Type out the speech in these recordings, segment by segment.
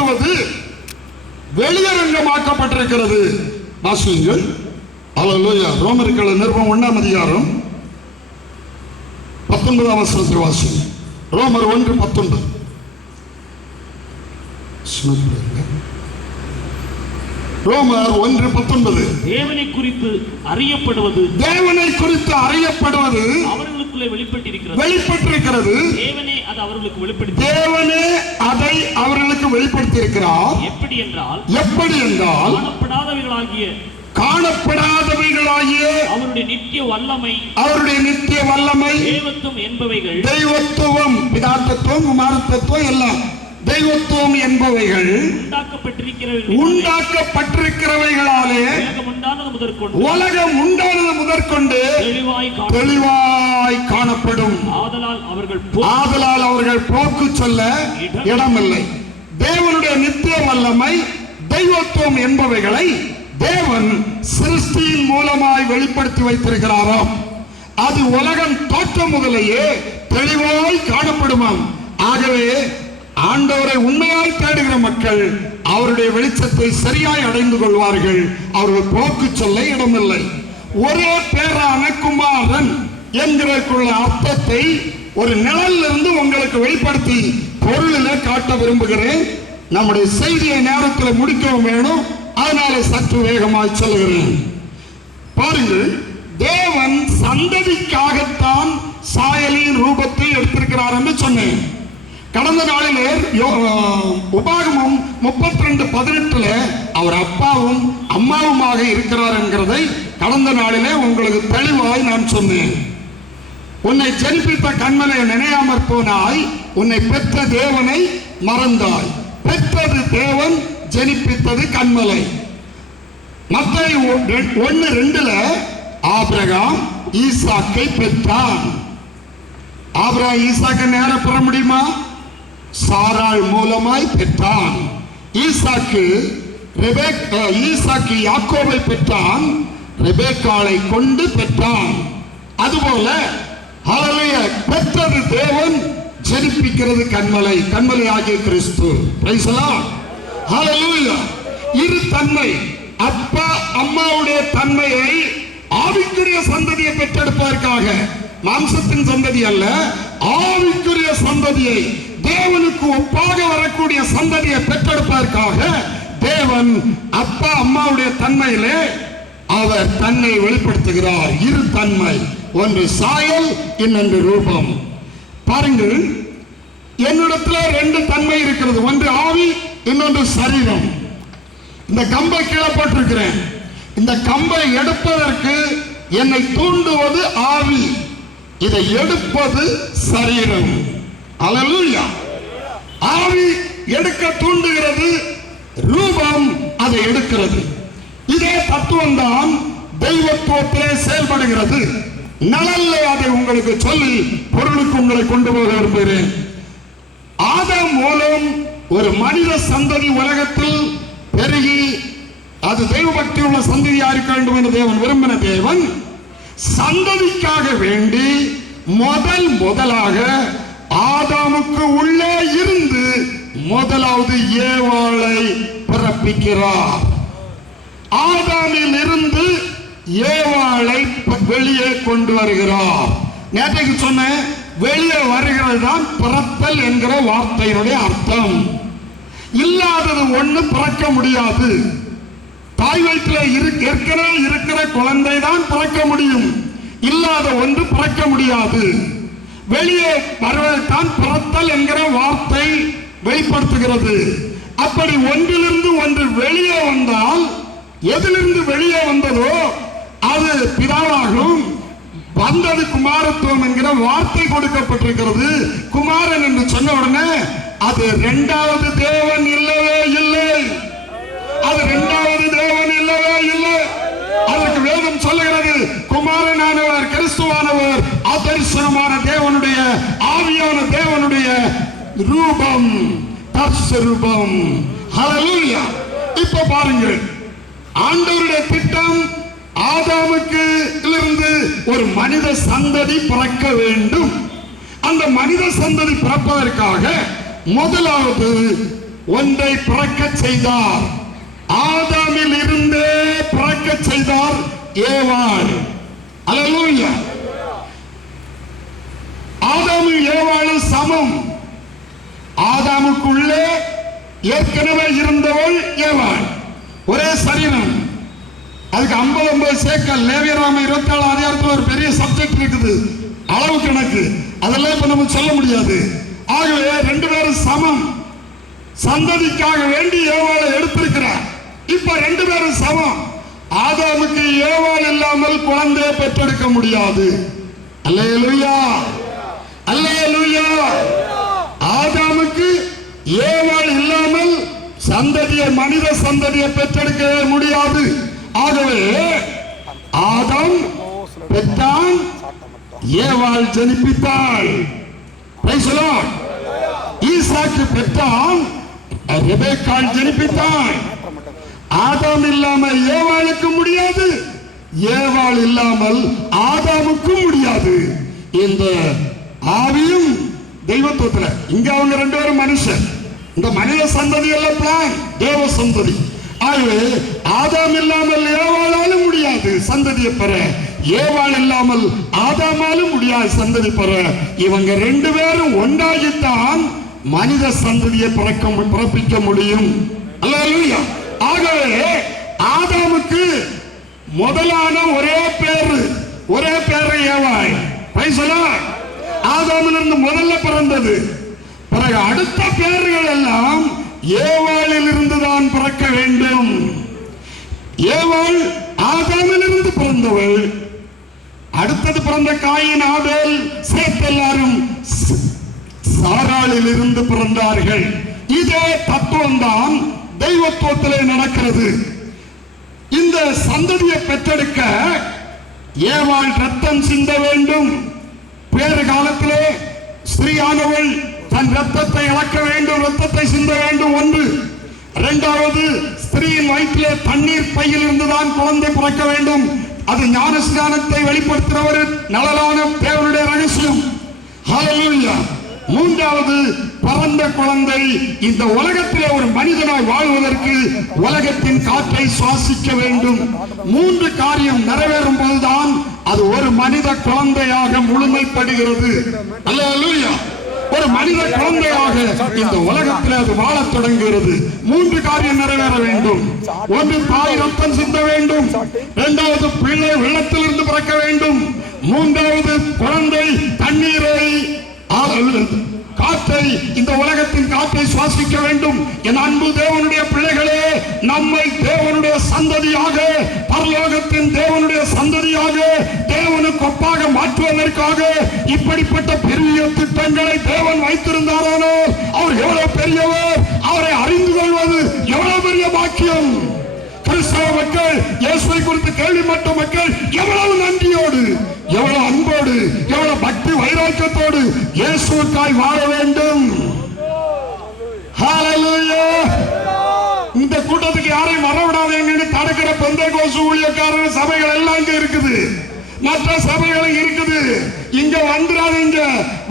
அறியப்படுவது வெளியரங்கமாக்கப்பட்டிருக்கிறது. வாசியுங்கள். அலலோயா ரோமர்கள் நிருபம் ஒன்றாம் அதிகாரம் பத்தொன்பதாம் வசனத்தில் வாசிங்க ரோமர் ஒன்று பத்தொன்பது. ரோமர் ஒன்று பத்தொன்பது. தேவனை குறித்து அறியப்படுவது தேவனை குறித்து அறியப்படுவது அவர்களுக்குள்ளே வெளிப்பட்டிருக்கிறது. வெளிப்பட்டிருக்கிறது. தேவனே அது அவர்களுக்கு வெளிப்படுத்தி. தேவனே அதை அவர்களுக்கு வெளிப்படுத்தியிருக்கிறார். எப்படி என்றால் எப்படி என்றால் காணப்படாதவர்களாகிய காணப்படாதவைகளாகிய அவருடைய நித்திய வல்லமை அவருடைய நித்திய வல்லமை தேவத்துவம் என்பவைகள் தெய்வத்துவம் பிதாத்தத்துவம் குமாரத்தத்துவம் எல்லாம் தெய்வத்துவம் என்பவைகள் உண்டாக்கப்பட்டிருக்கிறவைகளாலே உலகம் உண்டானது முதற்கொண்டு தெளிவாய் காண தெளிவாய் காணப்படும். ஆதலால் அவர்கள் போ- ஆதலால் அவர்கள் போக்கு சொல்ல இடமில்லை. தேவனுடைய நித்திய வல்லமை தெய்வத்துவம் என்பவைகளை தேவன் சிருஷ்டியின் மூலமாய் வெளிப்படுத்தி வைத்திருக்கிறாராம். அது உலகம் தோற்றம் முதலேயே தெளிவாய் காணப்படுமாம். ஆகவே ஆண்டவரை உண்மையாய் தேடுகிற மக்கள் அவருடைய வெளிச்சத்தை சரியாய் அடைந்து கொள்வார்கள். அவர்கள் போக்கு சொல்ல இடமில்லை. ஒரே பேரான குமாரன் என்கிறதுக்குள்ள அர்த்தத்தை ஒரு நிழல்ல இருந்து உங்களுக்கு வெளிப்படுத்தி பொருளில காட்ட விரும்புகிறேன். நம்முடைய செய்தியை நேரத்தில் முடிக்கவும் வேணும். அதனால சற்று வேகமாய் சொல்லுகிறேன். பாருங்கள் தேவன் சந்ததிக்காகத்தான் சாயலின் ரூபத்தை எடுத்திருக்கிறார் என்று சொன்னேன். கடந்த நாளிலே உபாகமும் உபாகமம் முப்பத்தி ரெண்டு பதினெட்டுல அவர் அப்பாவும் அம்மாவுமாக இருக்கிறார் என்கிறதை கடந்த நாளிலே உங்களுக்கு தெளிவாய் நான் சொன்னேன். உன்னை ஜெனிப்பித்த கண்மலை நினையாமற் போனாய் உன்னை பெற்ற தேவனை மறந்தாய். பெற்றது தேவன் ஜெனிப்பித்தது கண்மலை. மத்தேயு ஒன்னு ரெண்டுல ஆபிரகாம் ஈசாக்கை பெற்றான். ஆபிரகாம் ஈசாக்கை நேர பெற முடியுமா? சாராள் மூலமாய் பெற்றான். ஈசாக்கு ரெபேக் அஹ், ஈசாக்கு யாக்கோவை பெற்றான். ரெபேக்காலை கொண்டு பெற்றான். அதுபோல ஹalleluya பெற்றது தேவன் ஜெனிப்பிக்கிறது கண்மலை. கண்மலை ஆகிய கிறிஸ்து. இரு தன்மை. அப்பா அம்மாவுடைய தன்மையை ஆவிக்குரிய சந்ததியை பெற்றெடுப்பதற்காக. மாம்சத்தின் சந்ததி அல்ல ஆவிக்குரிய சந்ததியை தேவனுக்கு ஒப்பாக வரக்கூடிய சந்ததியை பெற்றெடுப்பதற்காக தேவன் அப்பா அம்மாவுடைய தன்மையிலே அவர் தன்னை வெளிப்படுத்துகிறார். இரு தன்மை. ஒன்று சாயல் இன்னொன்று ரூபம். பாருங்கள் என்னிடத்துல ரெண்டு தன்மை இருக்கிறது. ஒன்று ஆவி இன்னொன்று சரீரம். இந்த கம்பை கீழே போட்டிருக்கிறேன். இந்த கம்பை எடுப்பதற்கு என்னை தூண்டுவது ஆவி. இதை எடுப்பது சரீரம். அல்லேலூயா ஆவி எடுக்க தூண்டுகிறது ரூபம் அதை எடுக்கிறது. இதே தத்துவம் தான் தெய்வத்துவத்திலே செயல்படுகிறது. நலல்ல அதை உங்களுக்கு சொல்லி பொருளுக்கு உங்களை கொண்டு போக விரும்புகிறேன். ஆதம் மூலம் ஒரு மனித சந்ததி உலகத்தில் பெருகி அது தெய்வ பக்தி உள்ள சந்ததியா இருக்க வேண்டும் என்று தேவன் விரும்பின தேவன் சந்ததிக்காக வேண்டி முதல் முதலாக ஆதாமுக்கு உள்ளே இருந்து முதலாவது ஏவாளை பிறப்பிக்கிறார். ஆதாமில் இருந்து ஏவாளை வெளியே கொண்டு வருகிறார். நேற்றைக்கு சொன்னேன் வெளியே வருகிறது தான் பிறத்தல் என்கிற வார்த்தையினுடைய அர்த்தம். இல்லாதது ஒண்ணு பிறக்க முடியாது. தாய் வயிற்றில் இருக்கிற ஏற்கனவே இருக்கிற குழந்தை தான் பிறக்க முடியும். இல்லாத ஒன்று பிறக்க முடியாது. வெளியே வருவதைத்தான் பறத்தல் என்கிற வார்த்தை வெளிப்படுத்துகிறது. அப்படி ஒன்றிலிருந்து ஒன்று வெளியே வந்தால் எதிலிருந்து வெளியே வந்ததோ அது பிதாவாகும் வந்தது குமாரத்துவம் என்கிற வார்த்தை கொடுக்கப்பட்டிருக்கிறது. குமாரன் என்று சொன்ன உடனே அது இரண்டாவது தேவன் இல்லவே இல்லை. அது இரண்டாவது தேவன் இல்லவே இல்லை. அதற்கு வேதம் சொல்லுகிறது குமாரனானவர் கிறிஸ்துவானவர் தரிசனமான தேவனுடைய ஆவியான தேவனுடைய ரூபம் தற்சரூபம் ஹalleluya இப்ப பாருங்க ஆண்டவருடைய திட்டம் ஆதாமுக்கு இருந்து ஒரு மனித சந்ததி பிறக்க வேண்டும். அந்த மனித சந்ததி பிறப்பதற்காக முதலாவது ஒன்றை பிறக்க செய்தார். ஆதாமில் இருந்தே பிறக்க செய்தார் ஏவாள். அலலூயா ஆதாமு ஏவாளு சமம். ஆதாமுக்குள்ளே ஏற்கனவே இருந்தவள் ஏவாள் ஒரே சரீரம். அதுக்கு ஐம்பது ஐம்பது சேர்க்கல் லேவியராம இருபத்தி ஏழு அதிகாரத்தில் ஒரு பெரிய சப்ஜெக்ட் இருக்குது. அளவு கணக்கு. அதெல்லாம் இப்ப நம்ம சொல்ல முடியாது. ஆகவே ரெண்டு பேரும் சமம். சந்ததிக்காக வேண்டி ஏவாளை எடுத்திருக்கிறார். இப்ப ரெண்டு பேரும் சமம். ஆதாமுக்கு ஏவாள் இல்லாமல் குழந்தையை பெற்றெடுக்க முடியாது. அல்லேலூயா! அல்லேலூயா. ஆதாமுக்கு ஏவாள் இல்லாமல் சந்ததியை மனித சந்ததியை பெற்றெடுக்கவே முடியாது. ஆகவே ஆதாம் பெற்றான் ஏவாள் ஜனிப்பித்தாள். ஈசாக்கு பெற்றான் ரெபேக்காள் ஜனிப்பித்தான் ஆதாம் இல்லாமல் ஏவாளுக்கு முடியாது. ஏவாள் இல்லாமல் ஆதாமுக்கும் முடியாது. இந்த ஆவியும் தெய்வத்துவத்துல. இங்க அவங்க ரெண்டு பேரும் மனுஷன். இந்த மனித சந்ததி எல்லாம் பிளான் தேவ சந்ததி. ஆகவே ஆதாம் இல்லாமல் ஏவாளாலும் முடியாது சந்ததியை பெற. ஏவாள் இல்லாமல் ஆதாமாலும் முடியாது சந்ததி பெற. இவங்க ரெண்டு பேரும் ஒன்றாகித்தான் மனித சந்ததியை பிறக்க பிறப்பிக்க முடியும். அல்லேலூயா. ஆகவே ஆதாமுக்கு முதலான ஒரே பேரு ஒரே பேரு ஏவாள். பைசலா ஆதாமிலிருந்து முதல்ல பிறந்தது. பிறகு அடுத்த பேர்கள் எல்லாம் ஏவாளில் தான் பிறக்க வேண்டும். ஏவாள் ஆதாமிலிருந்து பிறந்தவள். அடுத்தது பிறந்த காயின் ஆதல் சேர்த்து எல்லாரும் சாராளிலிருந்து சாராளில் இருந்து பிறந்தார்கள். இதே தத்துவம் தான் தெய்வத்துவத்திலே நடக்கிறது. இந்த சந்ததியை பெற்றெடுக்க ஏவாள் ரத்தம் சிந்த வேண்டும். பேறு காலத்திலே ஸ்திரீயானவள் தன் ரத்தத்தை இழக்க வேண்டும் ரத்தத்தை சிந்த வேண்டும் ஒன்று இரண்டாவது ஸ்திரீயின் வயிற்றிலே தண்ணீர் பையில் இருந்துதான் குழந்தை பிறக்க வேண்டும். அது ஞானஸ்நானத்தை ஸ்நானத்தை வெளிப்படுத்துகிறவர் நலலான தேவனுடைய ரகசியம். மூன்றாவது பரந்த குழந்தை இந்த உலகத்திலே ஒரு மனிதனாய் வாழ்வதற்கு உலகத்தின் காற்றை சுவாசிக்க வேண்டும். மூன்று காரியம் நிறைவேறும் போதுதான் அது ஒரு மனித குழந்தையாக முழுமைப்படுகிறது. ஒரு மனித குழந்தையாக இந்த உலகத்தில் அது வாழத் தொடங்குகிறது. மூன்று காரியம் நிறைவேற வேண்டும். ஒன்று தாய் ரத்தம் சிந்த வேண்டும். இரண்டாவது பிள்ளை வெள்ளத்திலிருந்து பிறக்க வேண்டும். மூன்றாவது குழந்தை தண்ணீரை காற்றை இந்த உலகத்தின் காற்றை சுவாசிக்க வேண்டும். என் அன்பு தேவனுடைய பிள்ளைகளே நம்மை தேவனுடைய சந்ததியாக பரலோகத்தின் தேவனுடைய சந்ததியாக தேவனுக்கு ஒப்பாக மாற்றுவதற்காக இப்படிப்பட்ட பெரிய திட்டங்களை தேவன் வைத்திருந்தாரானோ? அவர் எவ்வளவு பெரியவர்? அவரை அறிந்து கொள்வது எவ்வளவு பெரிய பாக்கியம்? கிறிஸ்தவ மக்கள் இயேசுவை குறித்து கேள்வி மட்டும் மக்கள் எவ்வளவு இயேசுக்காய் வாழ வேண்டும். இந்த கூட்டத்துக்கு யாரையும் வரவிடாதீங்கன்னு தடுக்கிற பெந்தை கோசு ஊழியக்காரர் சபைகள் எல்லாம் இங்க இருக்குது. மற்ற சபைகளும் இருக்குது. இங்க வந்துடாதீங்க.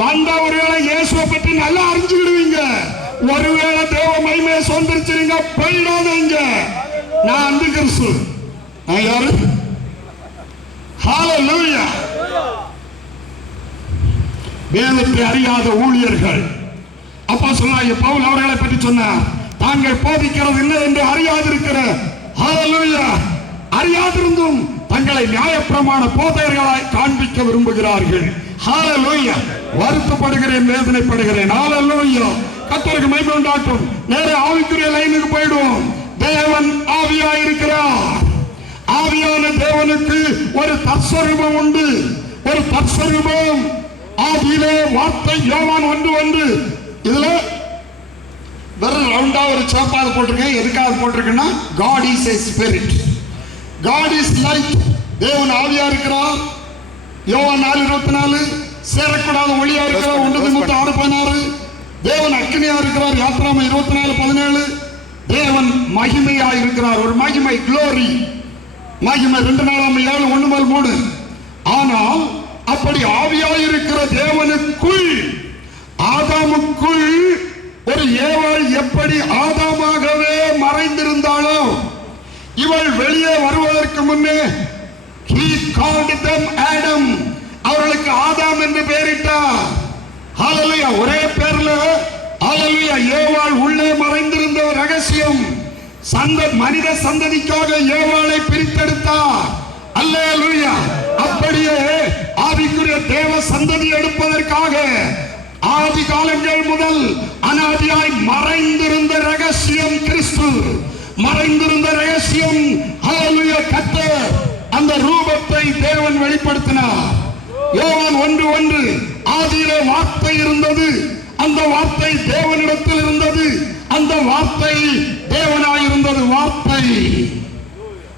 வந்தா ஒருவேளை இயேசுவை பற்றி நல்லா அறிஞ்சுக்கிடுவீங்க. ஒருவேளை தேவ மகிமையை சொந்தரிச்சிருங்க போயிடாதீங்க. நான் அந்த கிறிஸ்து. நான் யாரு? ஹalleluya. வேதத்தை அறியாத ஊழியர்கள். அப்பா சொன்னாங்க பவுல் அவர்களை பற்றி சொன்னார். தாங்கள் போதிக்கிறது இல்லை என்று அறியாதிருக்கிற அறியாதிருந்தும் தங்களை நியாயப்பிரமாண போதையர்களாய் காண்பிக்க விரும்புகிறார்கள். வருத்தப்படுகிறேன் வேதனைப்படுகிறேன். கத்தருக்கு மகிமை உண்டாக்கும் நேரே ஆவிக்குரிய லைனுக்கு போயிடுவோம். தேவன் ஆவியா இருக்கிறார். ஆவியான தேவனுக்கு ஒரு தற்சரூபம் உண்டு. ஒரு தற்சரூபம் ஆதியிலே வார்த்தை யோவான் ஒன்று ஒன்று. இதுல வெறும் ரவுண்டா ஒரு சேப்பாது போட்டிருக்கேன். எதுக்காக போட்டிருக்கேன்னா God is a spirit God is light தேவன் ஆவியா இருக்கிறார். யோவான் நாலு இருபத்தி நாலு. சேரக்கூடாத ஒளியா இருக்கிறார். ஒன்று முத்து ஆறு பதினாறு. தேவன் அக்னியா இருக்கிறார். யாத்ராம இருபத்தி நாலு பதினேழு. தேவன் மகிமையா இருக்கிறார். ஒரு மகிமை glory. மகிமை ரெண்டு நாளாம் ஏழு ஒண்ணு மேல் மூணு. ஆனால் அப்படி ஆவியாயிருக்கிற தேவனுக்குள் ஆதாமுக்குள் ஒரு ஏவாள் எப்படி ஆதாமாகவே மறைந்திருந்தாளோ இவள் வெளியே வருவதற்கு முன்னே he called them Adam. அவர்களுக்கு ஆதாம் என்று பெயரிட்டார். ஹalleluya ஒரே பேர்ல ஹalleluya ஏவாள் உள்ளே மறைந்திருந்த ரகசியம் சந்த மனித சந்ததிக்காக ஏவாளை பிரித்தெடுத்தார். அல்லேலூயா அப்படியே தேவ சந்ததி எடுப்பதற்காக ஆதி காலங்கள் முதல் அனாதியாய் மறைந்திருந்த ரகசியம் கிறிஸ்து. மறைந்திருந்த ரகசியம் கத்த அந்த ரூபத்தை தேவன் வெளிப்படுத்தினார். யோவான் ஒன்று ஒன்று ஆதியிலே வார்த்தை இருந்தது. அந்த வார்த்தை தேவனிடத்தில் இருந்தது. அந்த வார்த்தை தேவனாய் இருந்தது வார்த்தை.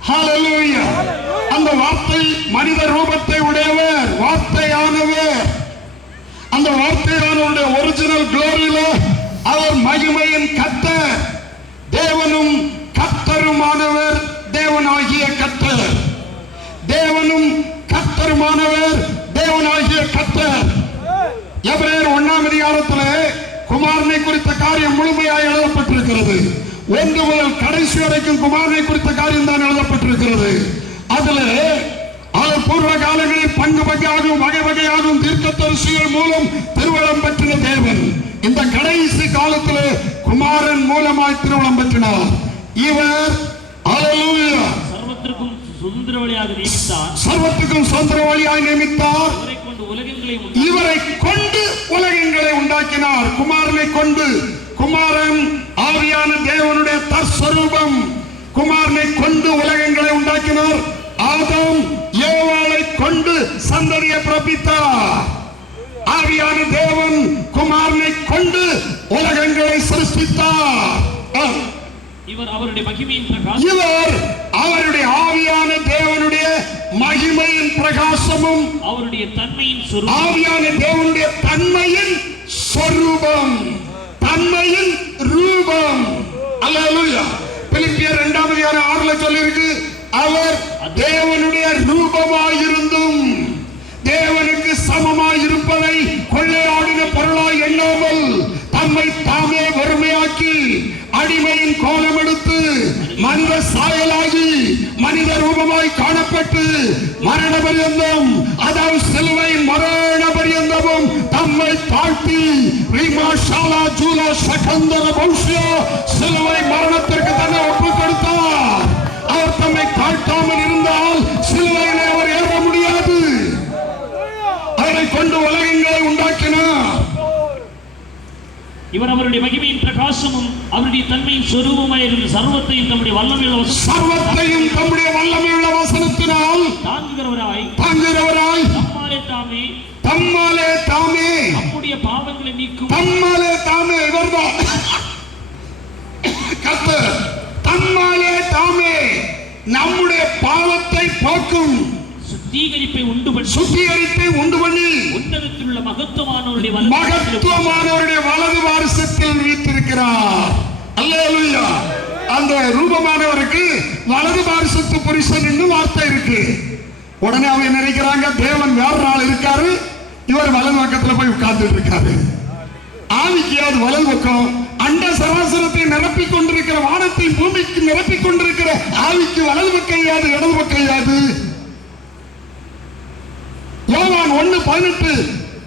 ஹalleluya அந்த வார்த்தை மனித ரூபத்தை உடையவர் வார்த்தையானவர். அந்த வார்த்தையானவருடைய ஒரிஜினல் குளோரியில அவர் மகிமையின் கத்தர். தேவனும் கத்தருமானவர் தேவனாகிய கத்தர். தேவனும் கத்தருமானவர் தேவனாகிய கத்தர். எபிரேயர் ஒன்னாம் அதிகாரத்தில் குமாரனை குறித்த காரியம் முழுமையாக எழுதப்பட்டிருக்கிறது. ஒன்று முதல் கடைசி வரைக்கும் குமாரனை குறித்த காரியம் தான் எழுதப்பட்டிருக்கிறது. அதுல பூர்வ காலங்களில் பங்கு பங்காகவும் வகை வகையாகவும் தீர்க்கதரிசிகள் மூலம் திருவளம் பெற்றின தேவன். இந்த கடைசி காலத்திலே குமாரன் மூலமாய் திருவளம் பெற்றினார். இவர் சர்வத்திற்கும் சுதந்திர வழியாக நியமித்தார். இவரை கொண்டு உலகங்களை உண்டாக்கினார். குமாரனை கொண்டு குமாரன் ஆவியான தேவனுடைய தற்ஸ்வரூபம். குமாரனை கொண்டு உலகங்களை உண்டாக்கினார். ஆதாம் ஏவாளை கொண்டு சந்ததியை பிறப்பித்தார். ஆவியான தேவன் குமாரனை கொண்டு உலகங்களை சிருஷ்டித்தார். இவர் அவருடைய மகிமையின் பிரகாசம். இவர் அவருடைய ஆவியான தேவனுடைய மகிமையின் பிரகாசமும் அவருடைய தன்மையின் சொரூபம். ஆவியான தேவனுடைய தன்மையின் சொரூபம் தன்மையின் ரூபம். அல்லேலூயா. பிலிப்பியர் இரண்டாம் அதிகாரம் ஆறுல சொல்லியிருக்கு அவர் தேவனுடைய ரூபமாயிருந்தும் தேவனுக்கு சமமாயிருப்பதை கொள்ளையாடின பொருளாய் எண்ணாமல் தம்மை தாமே வறுமையாக்கி அடிமையின் கோலம் எடுத்து மனித சாயலாகி மனித ரூபமாய் காணப்பட்டு மரண பரியந்தம் அதாவது சிலுவை மரண பரியந்தமும் தம்மை தாழ்த்தி ரீமா ஜூலா சகந்தர பௌஷ்யா சிலுவை மரணத்திற்கு தன்னை ஒப்புக் கொடுத்தார் அவர் தம்மை தாழ்த்தாமல் இருந்தால் சிலுவையிலே அவர் ஏற முடியாது. அவரை கொண்டு உலகங்களை உண்டாக்கினார். இவர் அவருடைய மகிமையின் பிரகாசமும் அவருடைய தன்மையின் சொரூபமாயிருந்த சர்வத்தையும் தம்முடைய வல்லமையுள்ள சர்வத்தையும் தம்முடைய வல்லமையுள்ள வசனத்தினால் தாங்குகிறவராய் தாங்குகிறவராய் தம்மாலே தாமே தம்மாலே தாமே நம்முடைய பாவங்களை நீக்கும் தம்மாலே தாமே இவர்தான். கர்த்தர் தம்மாலே தாமே நம்முடைய பாவத்தை போக்கும் சுத்திகரிப்பை உண்டு பண்ணி சுத்திகரிப்பை உண்டு பண்ணி உன்னதத்தில் உள்ள மகத்துவமானவருடைய வல்லமையில் மகத்துவமானவருடைய வலது வாரிசத்தில் வீட்டிருக்கிறார். அல்லேலூயா. அந்த ரூபமானவருக்கு வலது வாரிசத்து புருஷன் என்று வார்த்தை இருக்கு. உடனே அவங்க நினைக்கிறாங்க? தேவன் வேற நாள் இருக்காரு. இவர் வலது பக்கத்துல போய் உட்கார்ந்துட்டு இருக்காரு. ஆவிக்கு அது வலது பக்கம் அண்ட சராசரத்தை நிரப்பிக் கொண்டிருக்கிற வானத்தை பூமிக்கு நிரப்பிக் கொண்டிருக்கிற ஆவிக்கு வலது பக்கம் யாது இடது பக்கம் யாது யோவான் ஒண்ணு பதினெட்டு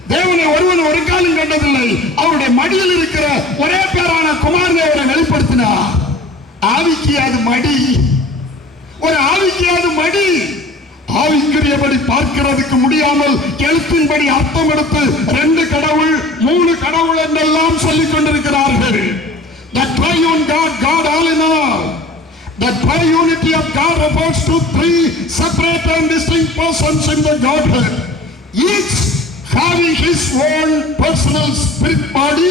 தேவனை ஒருவன் ஒரு காலம் கண்டதில்லை. அவருடைய மடியில் இருக்கிற ஒரே பேரான குமாரனை அவரை வெளிப்படுத்தினார். ஆவிக்கு அது மடி. ஒரு ஆவிக்கு அது மடி. ஆவிக்குரியபடி பார்க்கிறதுக்கு முடியாமல் எழுத்தின்படி அர்த்தம் எடுத்து ரெண்டு கடவுள் மூணு கடவுள் என்றெல்லாம் சொல்லிக் கொண்டிருக்கிறார்கள் The triune God, God all in all. The triunity of God refers to three separate and distinct persons in the Godhead, each having his own personal spirit body,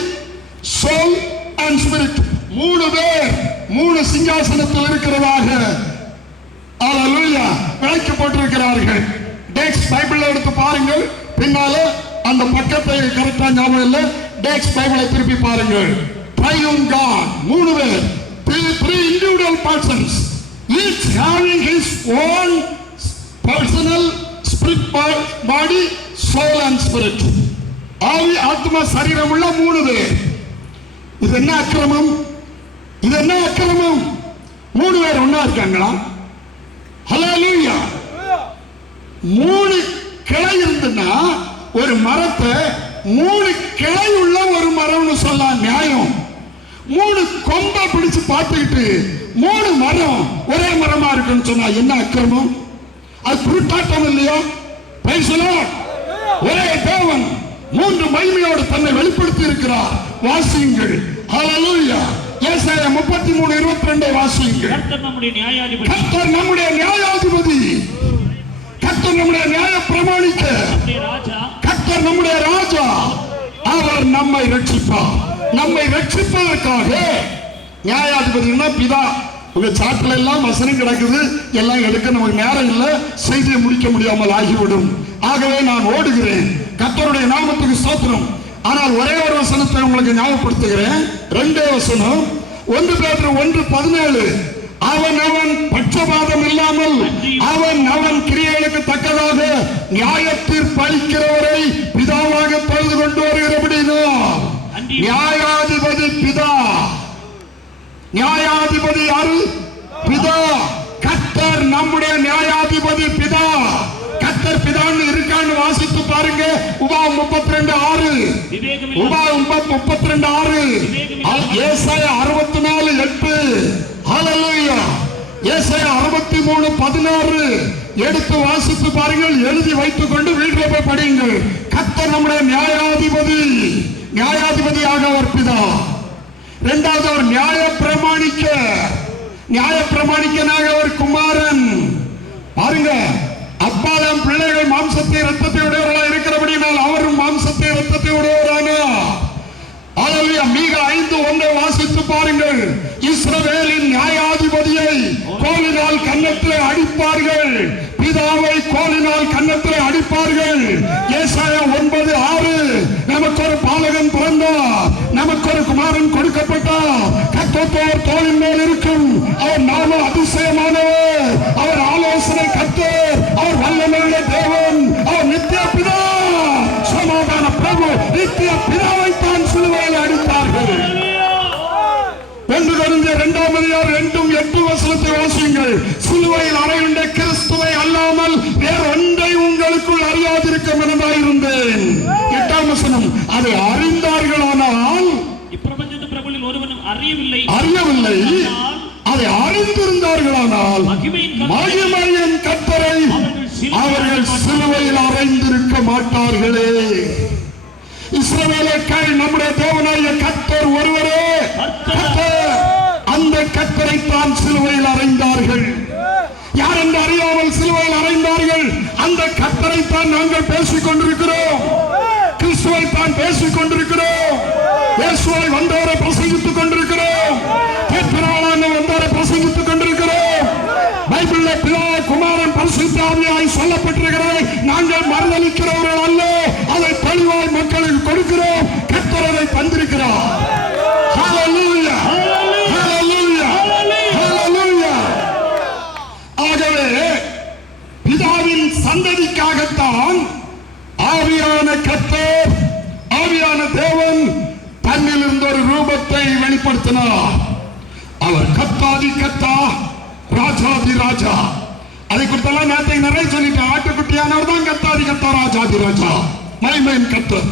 soul and spirit. மூணு பேர் மூணு சிங்காசனத்தில் இருக்கிறதாக அல்லேலூயா விளக்கப்பட்டிருக்கிறார்கள் tax Bible எடுத்து பாருங்கள். பின்னாலே அந்த பக்கத்தை கரெக்டா ஞாபகம் இல்லை. டேக்ஸ் பைபிளை திருப்பி பாருங்கள். ட்ரையும் காட் மூணு பேர். Three three individual persons each having his own personal spirit body soul and spirit ஆவி ஆத்மா சரீரம் உள்ள மூணு பேர். இது என்ன அக்கிரமம்? இது என்ன அக்கிரமம்? மூணு பேர் ஒன்னா இருக்காங்களா? ஹalleluya மூணு கிளை இருந்துன்னா ஒரு மரத்தை மூணு கிளை உள்ள ஒரு மரம்னு சொல்லலாம். நியாயம். மூணு கொம்பை பிடிச்சு பார்த்துக்கிட்டு மூணு மரம் ஒரே மரமா இருக்குன்னு சொன்னா என்ன அக்கிரமம்? அது குருட்டாட்டம் இல்லையா? Praise ஒரே தேவன் மூன்று மகிமையோடு தன்னை வெளிப்படுத்தி இருக்கிறார். வாசியுங்கள். ஹalleluya ஏசாயா முப்பத்தி மூணு இருபத்தி ரெண்டை வாசியுங்கள். கர்த்தர் நம்முடைய நியாயாதிபதி. கர்த்தர் நம்முடைய நியாயாதிபதி. கர்த்தர் நம்முடைய நியாய பிரமாணிக்க கர்த்தர் நம்முடைய ராஜா. அவர் நம்மை ரட்சிப்பார். நம்மை ரட்சிப்பதற்காக. நியாயாதிபதினா பிதா. உங்க சாட்டில் எல்லாம் வசனம் கிடக்குது. எல்லாம் எடுக்க நமக்கு நேரம் இல்லை. செய்தியை முடிக்க முடியாமல் ஆகிவிடும். ஆகவே நான் ஓடுகிறேன். கர்த்தருடைய நாமத்துக்கு ஸ்தோத்திரம். ஆனால் ஒரே ஒரு வசனத்தை உங்களுக்கு ஞாபகப்படுத்துகிறேன். ரெண்டே வசனம். ஒன்று பேர் ஒன்று பதினேழு. அவன் அவன் பட்சபாதம் இல்லாமல் அவன் அவன் கிரியைகளுக்கு தக்கதாக நியாயத்தில் பழிக்கிறவரை பிதாவாக தொழுது கொண்டு வருகிறபடினா நியாயாதிபதி பிதா. நியாயாதிபதி யாரு? பிதா. கத்தர் நம்முடைய நியாயாதிபதி பிதா. கத்தர் பிதான்னு இருக்கான்னு வாசித்து பாருங்க. உபாவம் முப்பத்தி ரெண்டு ஆறு உபாவம் முப்பத்தி ரெண்டு ஆறு. ஏசாய அறுபத்தி நாலு எட்டு. ஹalleluya. ஏசாய அறுபத்தி மூணு பதினாறு. எடுத்து வாசித்து பாருங்கள். எழுதி வைத்துக் கொண்டு வீட்டில் போய் படியுங்கள். கத்தர் நம்முடைய நியாயாதிபதி. நியாயாதிபதியாக பிதா. இரண்டாவது அவர் நியாய பிரமாணிக்க நியாய பிரமாணிக்கனாக அவர் குமாரன். பாருங்க. அப்பாதான் பிள்ளைகள் மாம்சத்தை ரத்தத்தை உடையவர்களா இருக்கிறபடினால் அவரும் மாம்சத்தை ரத்தத்தை உடையவரானார் அல்லேலூயா மீக ஐந்து ஒன்றை வாசித்து பாருங்கள். இஸ்ரவேலின் நியாயாதிபதியை கோலினால் கன்னத்தில் அடிப்பார்கள். பிதாவை கோலினால் கன்னத்தில் அடிப்பார்கள். ஏசாயா ஒன்பது ஆறு. நமக்கு ஒரு பாலகன் பிறந்தார் நமக்கு ஒரு குமாரன் கொடுக்கப்பட்டார் கத்தோர் தோளின் மேல் இருக்கும். அவர் நாம அதிசயமானவர். அவர் ஆலோசனை கத்தர் அவர் வல்லமையுள்ள தேவன். அவர் நித்திய பிதா. சமாதான பிரபு நித்திய பிதா தான் சிலுவையில் அடித்தார்கள் ஒன்று கருந்த இரண்டாம் அதிகார் ரெண்டும் எட்டு வசனத்தை வாசியுங்கள். சிலுவையில் அறையுண்ட கிறிஸ்துவை அல்லாமல் வேற ஒன்றை உங்களுக்குள் அறியாதிருக்க மனதாயிருந்தேன். எட்டாம் வசனம் அதை அறிந்தார்களானால் இப்பிரபஞ்சத்து பிரபலில் ஒருவனும் அறியவில்லை. அறியவில்லை. அதை அறிந்திருந்தார்களானால் மகிமையின் கத்தரை அவர்கள் சிலுவையில் அறைந்திருக்க மாட்டார்களே. இஸ்ரவேலுக்காய் நம்முடைய தேவனாய கத்தர் ஒருவரே. கர்த்தர். அந்த கத்தரை சிலுவையில் அறைந்தார்கள். யார் என்று அறியாமல் சிலுவையில் அறைந்தார்கள்? அந்த கத்தரை தான் நாங்கள் பேசிக் கொண்டிருக்கிறோம். கிறிஸ்துவை தான் பேசிக் கொண்டிருக்கிறோம். இயேசுவை வந்தவரை பிரசங்கித்துக் கொண்டிருக்கிறோம். கேட்கிறாளான வந்தவரை பிரசங்கித்துக் கொண்டிருக்கிறோம். பைபிள்ல பிதா குமாரன் பரிசுத்தாவியாய் சொல்லப்பட்டிருக்கிறதை நாங்கள் மறுதளிக்கிறவர்கள் அல்ல. அதை தெளிவாய் மக்களுக்கு கொடுக்கிறோம். கத்தரதை தந்திருக்கிறார். பிதாவின் சந்ததிக்காகத்தான் ஆவியான கத்தர் ஆவியான தேவன் தன்னில் இருந்த ஒரு ரூபத்தை வெளிப்படுத்தினார். அவர் கத்தாதி கத்தா ராஜாதி ராஜா. அதை குறித்தெல்லாம் நேற்றை நிறைய சொல்லிட்டேன். ஆட்டுக்குட்டியானவர் தான் கத்தாதி கத்தா ராஜாதி ராஜா. மைமேன் கத்தர்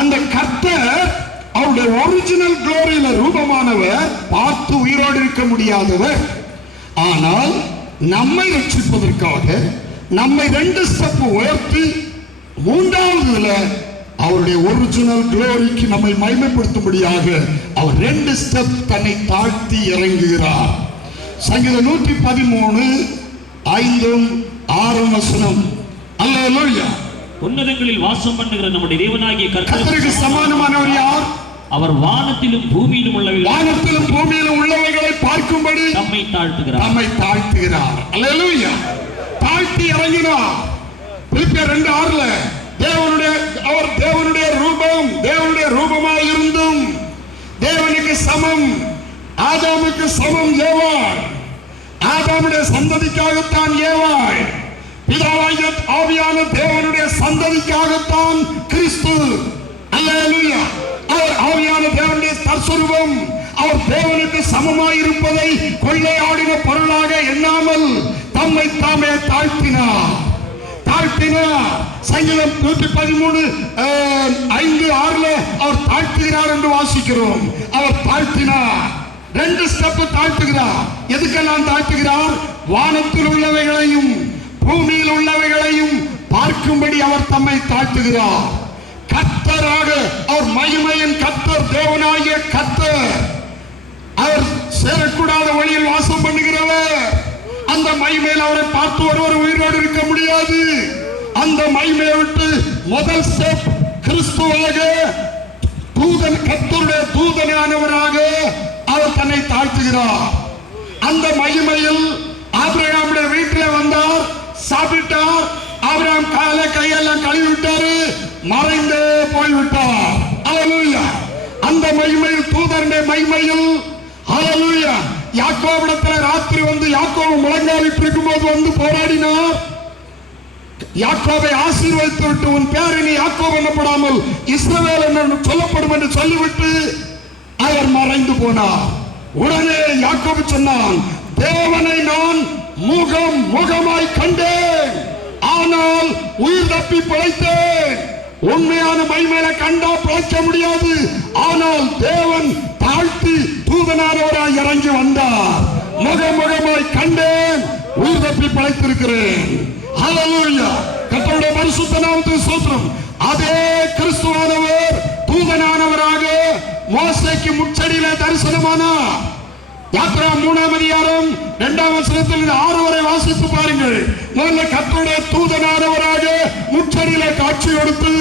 அந்த கத்தர் அவருடைய ஒரிஜினல் குளோரியில ரூபமானவர் பார்த்து உயிரோடு இருக்க முடியாதவர். ஆனால் நம்மை ரட்சிப்பதற்காக நம்மை ரெண்டு ஸ்டெப் உயர்த்தி மூன்றாவதுல அவருடைய ஒரிஜினல் குளோரிக்கு நம்மை மகிமைப்படுத்தும்படியாக அவர் ரெண்டு ஸ்டெப் தன்னை தாழ்த்தி இறங்குகிறார். சங்கீதம் நூற்றி பதிமூணு ஐந்தும் ஆறும் வசனம். அல்லேலூயா. உன்னதங்களில் வாசம் பண்ணுகிற நம்முடைய தேவனாகிய கர்த்தர் கர்த்தருக்கு சமானமானவர் யார்? அவர் வானத்திலும் பூமியிலும் உள்ளவர்கள் வானத்திலும் பூமியிலும் தம்மை தாழ்த்துகிறார். தம்மை தாழ்த்துகிறார். அல்லேலூயா தாழ்த்தி இறங்கினார். பிலிப்பியர் ரெண்டு ஆறுல தேவனுடைய அவர் தேவனுடைய ரூபம் தேவனுடைய ரூபமாக இருந்தும் தேவனுக்கு சமம் ஆதாமுக்கு சமம் ஏவாள் ஆதாமுடைய சந்ததிக்காகத்தான் ஏவாள் பிதாவாகிய ஆவியான தேவனுடைய சந்ததிக்காகத்தான் கிறிஸ்து. அல்லேலூயா அவர் ஆவியான தேவனுடைய தற்சொருவம் அவர் தேவனுக்கு சமமாய் இருப்பதை கொள்ளையாடின பொருளாக எண்ணாமல் தம்மை தாமே தாழ்த்தினார். தாழ்த்தினார். சங்கீதம் நூற்றி பதிமூணு அஹ், ஐந்து ஆறுல அவர் தாழ்த்துகிறார் என்று வாசிக்கிறோம். அவர் தாழ்த்தினார். ரெண்டு ஸ்டெப் தாழ்த்துகிறார். எதுக்கெல்லாம் தாழ்த்துகிறார்? வானத்தில் உள்ளவைகளையும் பூமியில் உள்ளவைகளையும் பார்க்கும்படி அவர் தம்மை தாழ்த்துகிறார். கத்தராக அவர் மகிமையின் கத்தர் தேவனாகிய கத்தர். அவர் சேரக்கூடாத வழியில் வாசம் பண்ணுகிறவர். அந்த மகிமையில் அவரை பார்த்து ஒருவர் உயிரோடு இருக்க முடியாது. அந்த மைமையை விட்டு முதல் ஸ்டெப் கிறிஸ்துவாக தூதன் கத்தருடைய தூதனானவராக அவர் தன்னை தாழ்த்துகிறார். அந்த மகிமையில் ஆபிரகாமுடைய வீட்டில் வந்தார் சாப்பிட்டார். ஆபிரகாம் காலை கையெல்லாம் கழுவி விட்டாரு மறைந்தே போய்விட்டார். அந்த மகிமையில் தூதருடைய மகிமையில் அல்லேலூயா ராத்திரி வந்து யாக்கோபு முழங்காலிட்டு இருக்கும்போது வந்து போராடினார். யாக்கோவை ஆசீர்வதித்து விட்டு உன் பேர் இனி யாக்கோப் எனப்படாமல் இஸ்ரவேல் என்று சொல்லப்படும் என்று சொல்லிவிட்டு அவர் மறைந்து போனார். உடனே யாக்கோவு சொன்னான் தேவனை நான் முகம் முகமாய் கண்டேன். ஆனால் உயிர் தப்பி பிழைத்தேன். உண்மையான மைமேல கண்டா பிழைக்க முடியாது. ஆனால் தேவன் தாழ்த்தி தூதனானவராய் இறங்கி வந்தார். முகமுகமாய் கண்டேன். உயிர் தப்பி பழைத்திருக்கிறேன் ஹalleluya பரிசுத்த நாமத்துக்கு சூத்திரம் அதே கிறிஸ்துவானவர் தூதனானவராக மோசைக்கு முச்சடியில தரிசனமானார். யாத்ரா மூணாம் அதிகாரம் இரண்டாம் வசனத்தில் ஆறு வரை வாசித்து பாருங்கள். முதல்ல கத்தோட தூதனானவராக முச்சடியில காட்சி கொடுத்து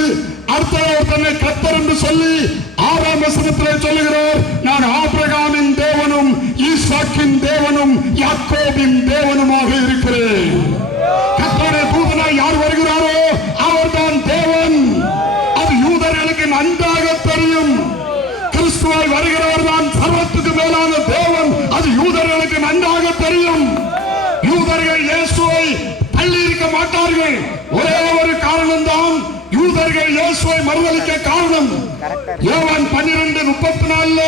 அடுத்தவர் தன்னை கத்தர் என்று சொல்லி ஆறாம் வசனத்திலே சொல்லுகிறார் நான் ஆபிரகாமின் தேவனும் ஈசாக்கின் தேவனும் யாக்கோபின் தேவனுமாக இருக்கிறேன். கர்த்தருடைய தூதனாய் யார் வருகிறாரோ அவர்தான் தேவன். அது யூதர்களுக்கு நன்றாக தெரியும். கிறிஸ்துவாய் வருகிறவர் தான் சர்வத்துக்கு மேலான தேவன். அது யூதர்களுக்கு நன்றாக தெரியும். யூதர்கள் இயேசுவை தள்ளி இருக்க மாட்டார்கள். ஒரே ஒரு காரணம் தான் யூதர்கள் இயேசுவை மறுதலிக்க காரணம் யோவான் பன்னிரண்டு முப்பத்தி நாலுல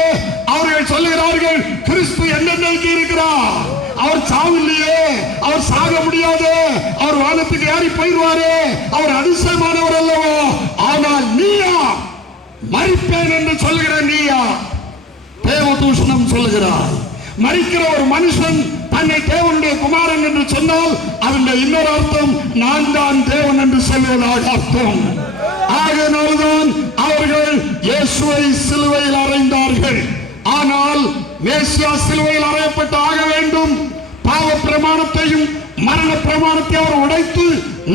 அவர்கள் சொல்லுகிறார்கள் கிறிஸ்து என்னென்னைக்கு இருக்கிறார் அவர் சாவில்லையே அவர் சாக முடியாது அவர் வானத்துக்கு ஏறி போயிடுவாரே அவர் அதிசயமானவர் அல்லவா. ஆனால் நீயா? மறிப்பேன் என்று சொல்லுகிற நீயா? தேவதூஷணம் சொல்லுகிறார். மறிக்கிற ஒரு மனுஷன் தன்னை தேவனுடைய குமாரன் என்று சொன்னால் அதனுடைய இன்னொரு அர்த்தம் நான் தான் தேவன் என்று சொல்வதாக அர்த்தம். ஆகையினால்தான் அவர்கள் இயேசுவை சிலுவையில் அறைந்தார்கள். ஆனால் மேசியா சிலுவையில் அறையப்பட்டு ஆக வேண்டும். பாவ பிரமாணத்தையும் மரண பிரமாணத்தை அவர் உடைத்து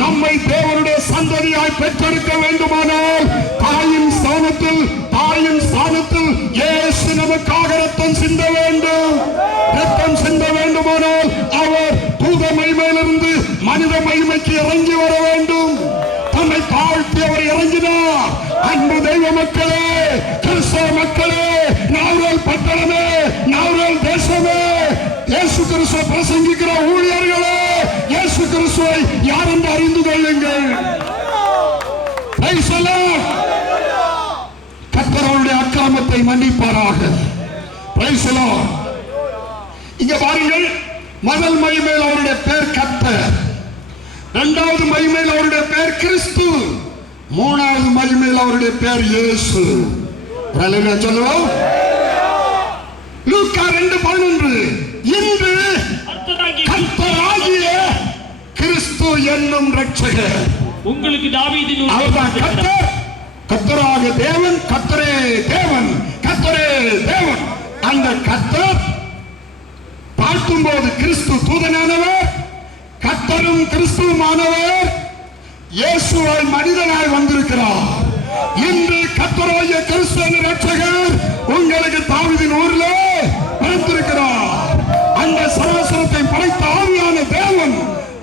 நம்மை தேவனுடைய சந்ததியாய் பெற்றெடுக்க வேண்டுமானால் தாயின் ஸ்தானத்தில் மன்னிப்பாராக. இங்க பாருங்கள் முதல் மகிமையில் அவருடைய பேர் கர்த்தர். இரண்டாவது மகிமையில் அவருடைய பேர் கிறிஸ்து. மூணாவது மகிமையில் அவருடைய பேர் இயேசு. சொல்லுவோம் லூக்கா ரெண்டு பதினொன்று. இன்று கர்த்தராகிய கிறிஸ்து என்னும் ரட்சகர் உங்களுக்கு தாவீதின் அவர்தான் கர்த்தர். கர்த்தராக தேவன் கர்த்தரே தேவன். கர்த்தரே தேவன். அந்த கத்தர் பார்க்கும் போது கிறிஸ்து தூதனானவர் கத்தரும் கிறிஸ்துவானவர் இயேசுவாய் மனிதனாய் வந்திருக்கிறார். இன்று கத்தரோய கிறிஸ்துவ ரட்சகர் உங்களுக்கு தாவிதின் ஊரில் பிறந்திருக்கிறார். அந்த சராசரத்தை படைத்த ஆவியான தேவன்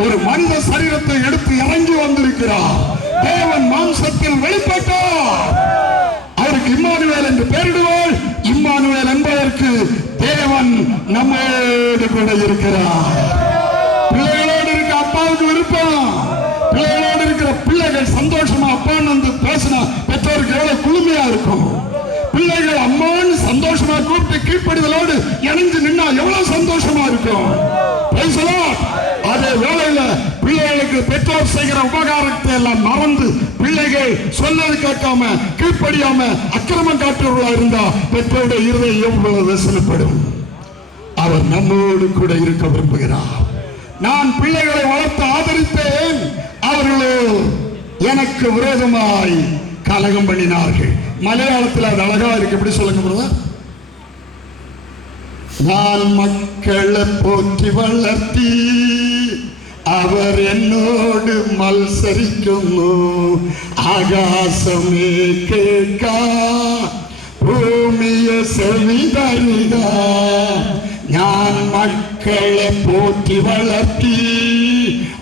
ஒரு மனித சரீரத்தை எடுத்து இறங்கி வந்திருக்கிறார். தேவன் மாம்சத்தில் வெளிப்பட்டார். அவருக்கு இம்மானுவேல் என்று பெயரிடுவோம் இம்மானுவேல் என்பதற்கு தேவன் நம்மோடு கூட இருக்கிறார். பிள்ளைகளோடு இருக்க அப்பாவுக்கு விருப்பம். பிள்ளைகளோடு இருக்கிற பிள்ளைகள் சந்தோஷமா அப்பான்னு வந்து பேசினா பெற்றோருக்கு எவ்வளவு குளுமையா இருக்கும். பிள்ளைகள் அம்மான்னு சந்தோஷமா கூப்பிட்டு கீழ்ப்படிதலோடு இணைஞ்சு நின்னா எவ்வளவு சந்தோஷமா இருக்கும். செய்கிற உபகாரத்தை எல்லாம் மறந்து பிள்ளைகள் சொன்னது கேட்காம கீழ்ப்படியாம அக்கிரமம் காட்டுறவர்களா இருந்தா பெற்றோருடைய இருதயம் எவ்வளவு வேசனப்படும் அவர் நம்மோடு கூட இருக்க விரும்புகிறார். நான் பிள்ளைகளை வளர்த்து ஆதரித்தேன். அவர்களோ எனக்கு விரோதமாய் கலகம் பண்ணினார்கள். மலையாளத்தில் அது அழகா இருக்கு. எப்படி சொல்லுங்க பிரதர்? நான் மக்களை போற்றி வளர்த்தி அவர் என்னோடு മത്സരിക്കുന്നു ஆகாசமே കേൾക്കാം பூமிய സെമിതരിക ഞാൻ மக்களை പോറ്റി வளர்த்தி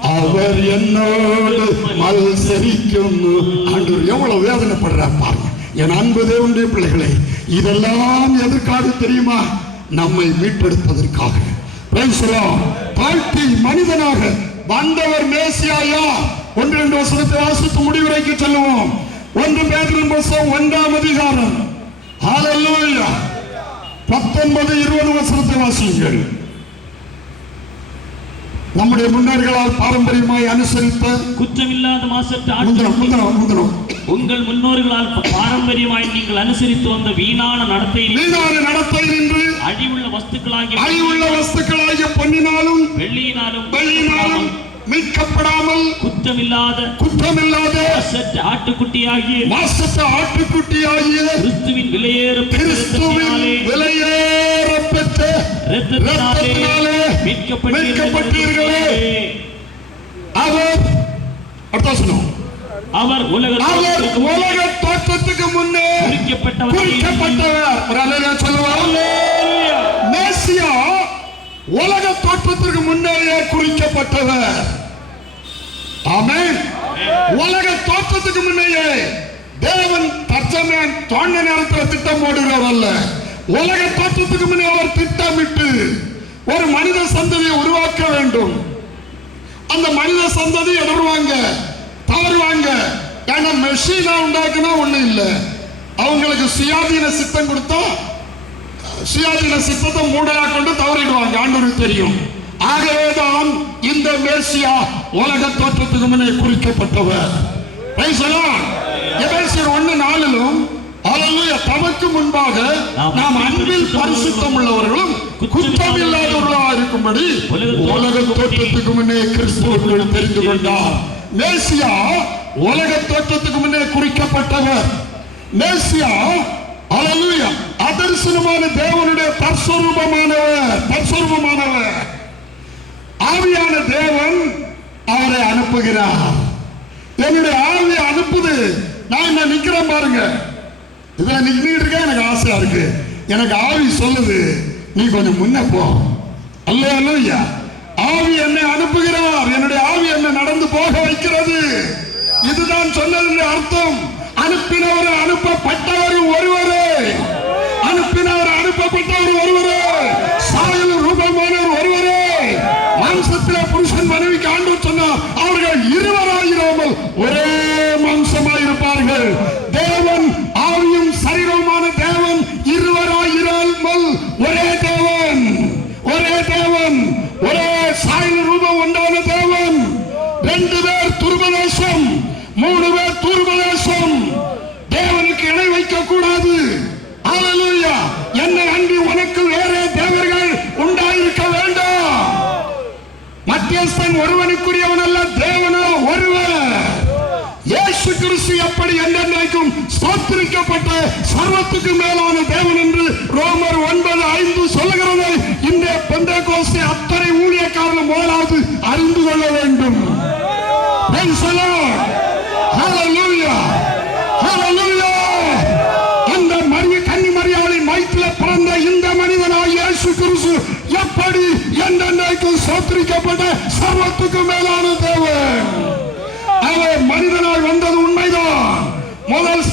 அவர் என்னோடு മത്സരിക്കുന്നു அன்று எவ்வளவு வேதனைப்படுறா பாருங்க. என் அன்பு தேவனுடைய பிள்ளைகளே இதெல்லாம் எதற்காக தெரியுமா? நம்மை மீட்டெடுப்பதற்காக. தாழ்த்தி மனிதனாக வந்தவர் மேசியாயா ஒன்று ரெண்டு வசனத்தை வாசித்து முடிவுரைக்கு செல்லுவோம். ஒன்று பேதரின் புஸ்தகம் ஒன்றாம் அதிகாரம். ஹalleluya பத்தொன்பது இருபது வசனத்தை வாசியுங்கள். நம்முடைய முன்னோர்களால் பாரம்பரியமாய் அனுசரித்த குற்றமில்லாத மாசற்ற முந்திரம் முந்திரம் முந்திரம் உங்கள் முன்னோர்களால் பாரம்பரியமாய் நீங்கள் அனுசரித்து வந்த வீணான நடத்தை வீணான நடத்தை நின்று அழிவுள்ள வஸ்துக்களாகிய அழிவுள்ள வஸ்துக்களாகிய பொன்னினாலும் வெள்ளியினாலும் வெள்ளியினாலும் மீட்கப்படாமல் குற்றமில்லாத குற்றமில்லாத மாசற்ற ஆட்டுக்குட்டியாகிய மாசத்த ஆட்டுக்குட்டியாகிய கிறிஸ்துவின் விலையேறும் கிறிஸ்துவின் விலையேறப்பெற்ற இரத்தத்தினாலே இரத்தத்தினாலே. மீட்கப்பட்டீர்களே அவர் அடுத்த வசனம். அவர் உலக உலக தோற்றத்துக்கு முன்னே குறிக்கப்பட்டவர். சொல்லுவோம் மேசியா உலக தோற்றத்திற்கு முன்னேயே குறிக்கப்பட்டவர். ஆமென். உலக தோற்றத்துக்கு முன்னேயே தேவன் தற்சமயம் தோண்ட நேரத்தில் திட்டம் போடுகிறவர் அல்ல. உலக தோற்றத்துக்கு முன்னே அவர் திட்டமிட்டு ஒரு மனித சந்ததியை உருவாக்க வேண்டும். அந்த மனித சந்ததி இடருவாங்க தவறுவாங்க ஏன்னா மெஷினா உண்டாக்குனா ஒண்ணும் இல்லை. அவங்களுக்கு சுயாதீன சித்தம் கொடுத்தா சுயாதீன சித்தத்தை மூடலா கொண்டு தவறிடுவாங்க. ஆண்டவருக்கு தெரியும். ஆகவேதான் இந்த மேசியா உலக தோற்றத்துக்கு முன்னே குறிக்கப்பட்டவர். ஒண்ணு நாளிலும் தமக்கு முன்பாக நாம் அன்பில் பரிசுத்தம் உள்ளவர்களும் குற்றம் இல்லாதவர்களாக இருக்கும்படி உலக தோற்றத்துக்கு முன்னே கிறிஸ்துவர்கள் தெரிந்து கொண்டார். மேசியா உலக தோற்றத்துக்கு முன்னே குறிக்கப்பட்டவர். மேசியா அலலுயா அதர்சனமான தேவனுடைய தற்சொரூபமானவர் தற்சொரூபமானவர் ஆவியான தேவன் அவரை அனுப்புகிறார். என்னுடைய ஆவியை அனுப்புது. நான் என்ன நிக்கிறேன் பாருங்க. இதுல நிக்கிட்டு இருக்க எனக்கு ஆசையா இருக்கு. எனக்கு ஆவி சொல்லுது. நீ கொஞ்சம் முன்ன போ. அல்ல அல்லையா ஆவி என்னை அனுப்புகிறார். என்னுடைய ஆவி என்னை நடந்து போக வைக்கிறது. இதுதான் சொன்னது அர்த்தம். அனுப்பினவர் அனுப்பப்பட்டவர் ஒருவரே. அனுப்பினவர் அனுப்பப்பட்டவர் ஒருவரே. சாயல் ரூபமானவர் ஒருவரே. மாம்சத்திலே புருஷன் மனைவிக்கு ஆண்டு சொன்னார் அவர்கள் இருவராயிராமல் ஒரே மாம்சமாயிருப்பார்கள் தேவன் ஆவியும் சரீரமான தேவன் இருவராயிராமல் ஒரே தேவன் ஒரே தேவன் ஒரே சாயல் ரூபம் உண்டான தேவன் ரெண்டு பேர் துருபதேசம் மூணு பேர் துருபதேசம் தேவனுக்கு இணை வைக்க கூடாது ஹalleluya என்னை அன்றி உனக்கு வேறே தேவர்கள் உண்டாயிருக்க வேண்டாம் மத்தியஸ்தன் ஒருவனுக்குரியவன் அல்ல தேவனோ ஒருவர் இயேசு கிறிஸ்து எப்படி என்றென்றைக்கும் ஸ்தோத்திரிக்கப்பட்ட சர்வத்துக்கு மேலான தேவன் என்று ரோமர் ஒன்பது ஐந்து சொல்லுகிறது. இந்த பெந்த கோஸ்தை அத்தனை ஊழியக்காரர்கள் முதலாவது அறிந்து கொள்ள வேண்டும். Praise அந்த மரிய கன்னி மரியாதை வயிற்றுல பிறந்த இந்த மனிதனாய் இயேசு கிறிஸ்து எப்படி என்றென்றைக்கும் சோத்திரிக்கப்பட்ட தேவன். மனிதனால் வந்தது உண்மைதான். முதல்